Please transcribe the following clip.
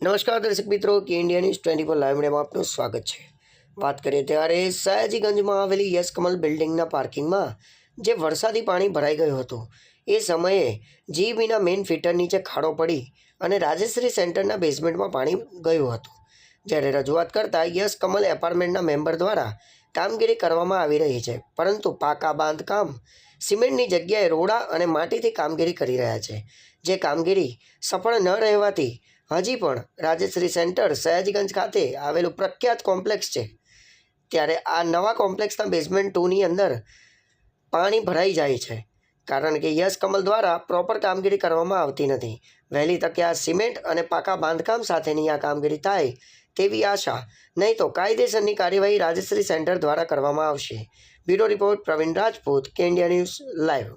નમસ્કાર દર્શક મિત્રો, કે ઇન્ડિયા ન્યૂઝ 24 લાઈવ મીડિયામાં આપનું સ્વાગત છે। વાત કરીએ ત્યારે સયાજીગંજમાં આવેલી યસ કમલ બિલ્ડિંગના પાર્કિંગમાં જે વરસાદી પાણી ભરાઈ ગયું હતું એ સમયે જીઈબીના મેઇન ફિટર નીચે ખાડો પડી અને રાજેશ્રી સેન્ટરના બેઝમેન્ટમાં પાણી ગયું હતું। જ્યારે રજૂઆત કરતાં યસ કમલ એપાર્ટમેન્ટના મેમ્બર દ્વારા કામગીરી કરવામાં આવી રહી છે, પરંતુ પાકા બાંધકામ સિમેન્ટની જગ્યાએ રોડા અને માટીથી કામગીરી કરી રહ્યા છે। જે કામગીરી સફળ ન રહેવાથી હજી પણ રાજેશ્રી સેન્ટર સયાજીગંજ ખાતે આવેલું પ્રખ્યાત કોમ્પ્લેક્સ છે, ત્યારે આ નવા કોમ્પ્લેક્સના બેઝમેન્ટ 2ની અંદર પાણી ભરાઈ જાય છે, કારણ કે યસ કમલ દ્વારા પ્રોપર કામગીરી કરવામાં આવતી નથી। વહેલી તકે આ સિમેન્ટ અને પાકા બાંધકામ સાથેની આ કામગીરી થાય તેવી આશા, નહીં તો કાયદેસરની કાર્યવાહી રાજેશ્રી સેન્ટર દ્વારા કરવામાં આવશે। બ્યુરો રિપોર્ટ પ્રવીણ રાજપૂત, કે ઇન્ડિયા ન્યૂઝ લાઈવ।